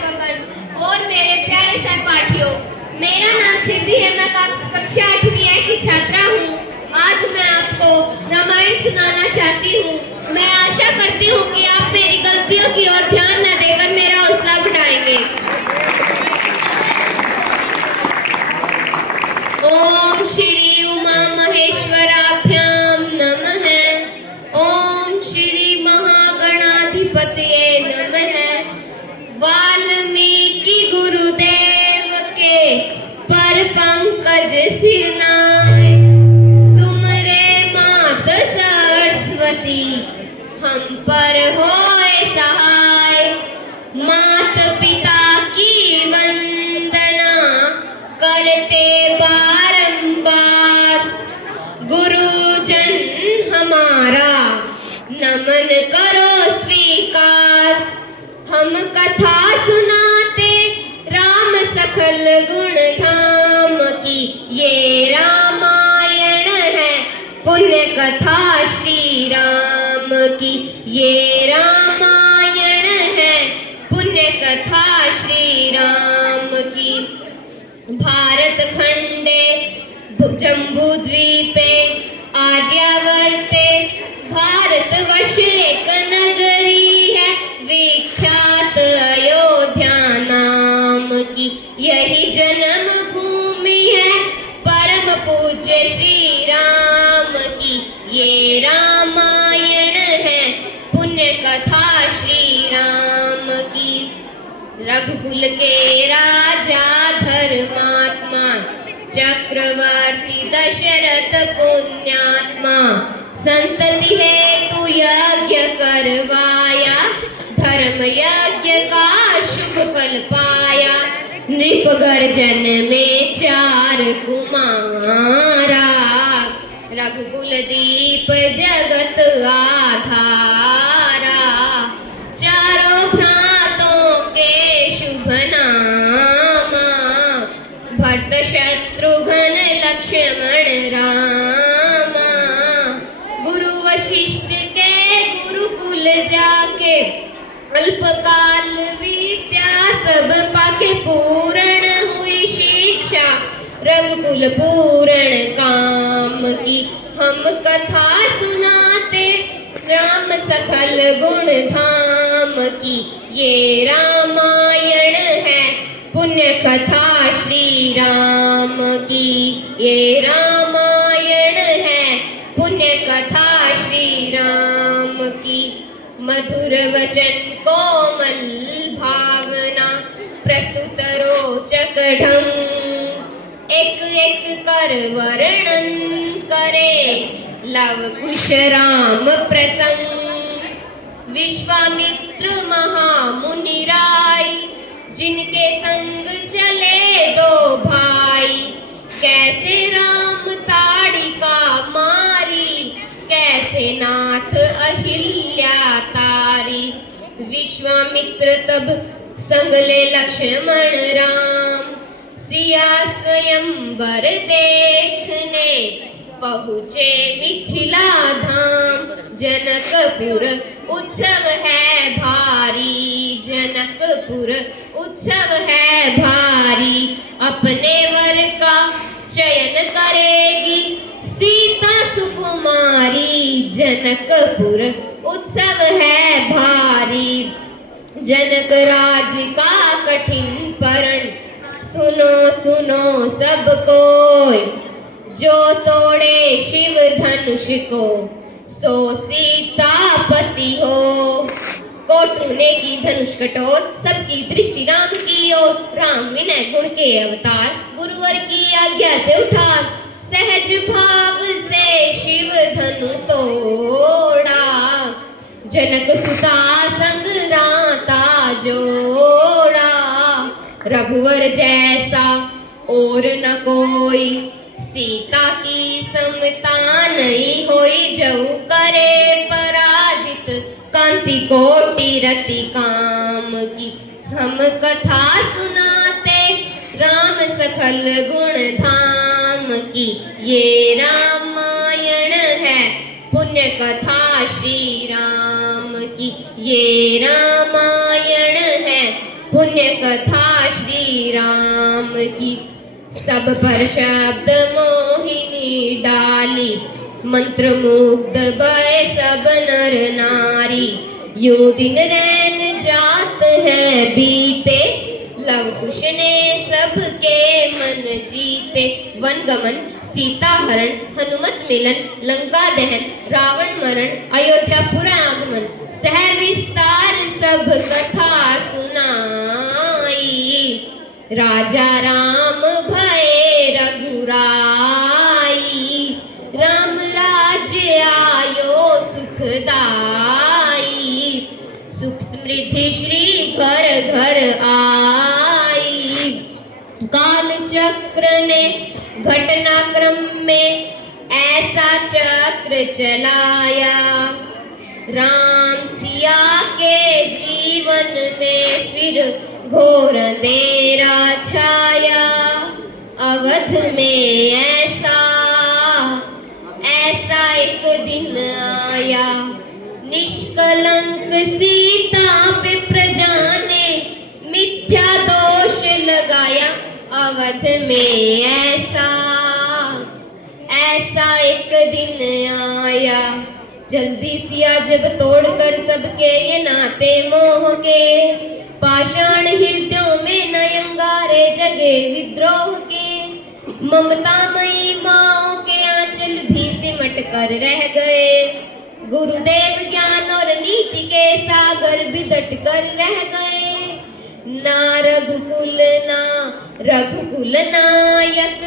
अध्यापकगण और मेरे प्यारे सहपाठियों, मेरा नाम सिद्धि है। मैं कक्षा 8वीं A की छात्रा हूँ। आज मैं आपको रामायण सुनाना चाहती हूँ। मैं आशा करती हूँ कि आप मेरी गलतियों की ओर ध्यान न देकर मेरा हौसला बढ़ाएंगे। ओम श्री उमा महेश्वराभ्याम नमः। ओम श्री महागणाधिपतये नमः। वाल्मीकि गुरुदेव के पर पंकज सिरनाय, सुमरे मात सरस्वती हम पर होए सहाय। मात पिता की वंदना करते बारंबार, गुरुजन हमारा नमन करो स्वीकार। हम कथा सुनाते राम सखल गुण धाम की, ये रामायण है पुण्य कथा श्री राम की। ये रामायण है पुण्य कथा श्री राम की। भारत खंडे जम्बू द्वीपे आर्यावर्ते भारतवर्ष एक नगरी है, विख्यात अयोध्या नाम की। यही जन्म भूमि है परम पूज्य श्री राम की। ये रामायण है पुण्य कथा श्री राम की। रघुकुल के राजा धर्मात्मा, चक्रवर्ती दशरथ पुण्यात्मा, संतति हेतु यज्ञ करवाया, धर्म यज्ञ का शुभ फल पाया। नृप गर्जन में 4 कुमारा, रघुकुल दीप जगत आधारा। चारों भ्रातों के शुभ नामा, भरत शत्रुघ्न लक्ष्मण रामा। गुरु वशिष्ठ के गुरुकुल जाके, अल्पकाल विद्या सब पाके। पूर्ण हुई शिक्षा रघुकुल पूर्ण काम की। हम कथा सुनाते राम सखल गुण धाम की। ये रामायण है पुण्य कथा श्री राम की। ये रामायण है पुण्य कथा श्री राम की। मधुर वचन कोमल भावना, प्रस्तुत रोचक ढंग, एक एक कर वर्णन करे लव कुश राम प्रसंग। विश्वामित्र महामुनि राय, जिनके संग चले 2 भाई। कैसे राम ताड़िका मारी, कैसे नाथ अहिल्या तारी। विश्वामित्र तब संग ले लक्ष्मण राम, सिया स्वयंवर देखने पहुँचे मिथिला धाम। जनकपुर उत्सव है भारी, जनकपुर उत्सव है भारी। अपने वर का चयन करेगी सीता सुकुमारी। जनकपुर उत्सव है भारी। जनक राज का कठिन परण, सुनो सुनो सब कोई। जो तोड़े शिव धनुष को, सो सीतापति हो। कोटूने की धनुष कटोर, सबकी दृष्टि राम की ओर। राम विनय गुण के अवतार, गुरुवर की आज्ञा से उठार। सहज भाव से शिव धनु तोड़ा, जनक सुता संग राता जोड़ा। रघुवर जैसा और न कोई, सीता की समता नहीं होई। जऊ करे पराजित, कांति कोटि रति काम की। हम कथा सुनाते राम सखल गुण धाम की। ये रामायण है पुण्य कथा श्री राम की। ये रामायण है पुण्य कथा श्री राम की, सब पर शब्द मोहिनी डाली, मंत्र मुग्ध भय सब नर नारी, यूं दिन रैन जात है बीते, लव कुश ने सबके मन जीते। वन गमन, सीता हरण, हनुमत मिलन, लंका दहन, रावण मरण, अयोध्या पुरा आगमन, सह विस्तार सब कथा सुनाई, राजा राम भये रघुराई, राम राज्य आयो सुखदाई, सुख समृद्धि श्री घर घर आई। काल चक्र ने घटनाक्रम में ऐसा चक्र चलाया, राम सिया के जीवन में फिर घोर अंधेरा छाया, अवध में ऐसा एक दिन आया, निष्कलंक सीता पे प्रजा ने मिथ्या दोष लगाया, अवध में ऐसा एक दिन आया, जल्दी सिया जब तोड़कर सबके ये नाते मोह के, पाषाण हृदयों में नयंगारे जगे विद्रोह के, ममतामयी माओ के आंचल भी सिमट कर रह गए, गुरुदेव ज्ञान और नीति के सागर बिदट कर रह गए, ना रघुकुल नायक,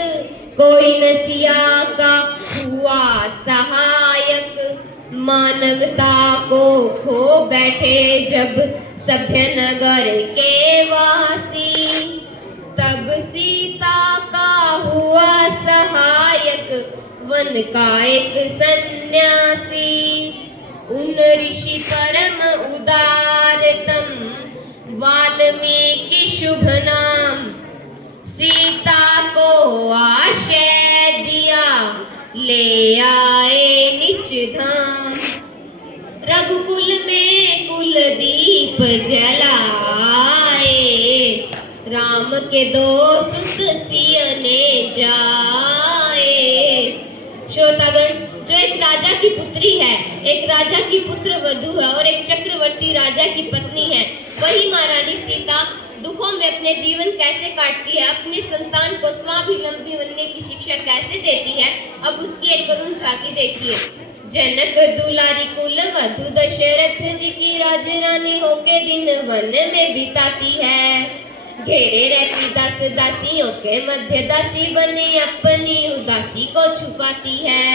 कोई न सिया का हुआ सहायक, मानवता को खो बैठे जब सभ्य नगर के वासी, तब सीता का हुआ सहायक वन का एक सन्यासी, उन ऋषि परम उदारतम वाल्मीकि शुभ नाम, सीता को आश्रय दिया ले आए निज धाम, रघुकुल में कुलदीप जलाए, राम के दो सुत सियने जाए। श्रोतागण, जो एक राजा की पुत्री है, एक राजा की पुत्र वधू है और एक चक्रवर्ती राजा की पत्नी है, वही महारानी सीता दुखों में अपने जीवन कैसे काटती है, अपनी संतान को स्वावलंबी बनने की शिक्षा कैसे देती है, अब उसकी एक करुण झांकी देखिए। जनक दुलारी कुल वधु दशरथ जी की राजरानी होके दिन वन में बिताती है, घेरे रहती दास दासियों के मध्य दासी बने अपनी उदासी को छुपाती है,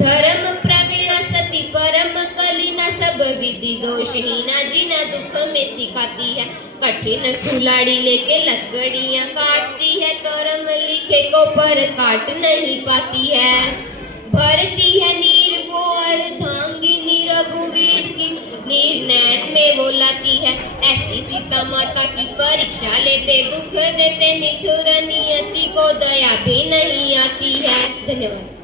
धर्म प्रवीण सती परम कलीना सब विधि दोषहीना जीना दुख में सिखाती है, कठिन कुल्हाड़ी लेके लकड़ियां काटती है, कर्म लिखे को पर काट नहीं पाती है, भरती है नीर वो अर्धांगिनी रघुवीर की, नीर नैन में वो लाती है, ऐसी सीता माता की परीक्षा लेते दुख देते निठुर नियति को दया भी नहीं आती है। धन्यवाद।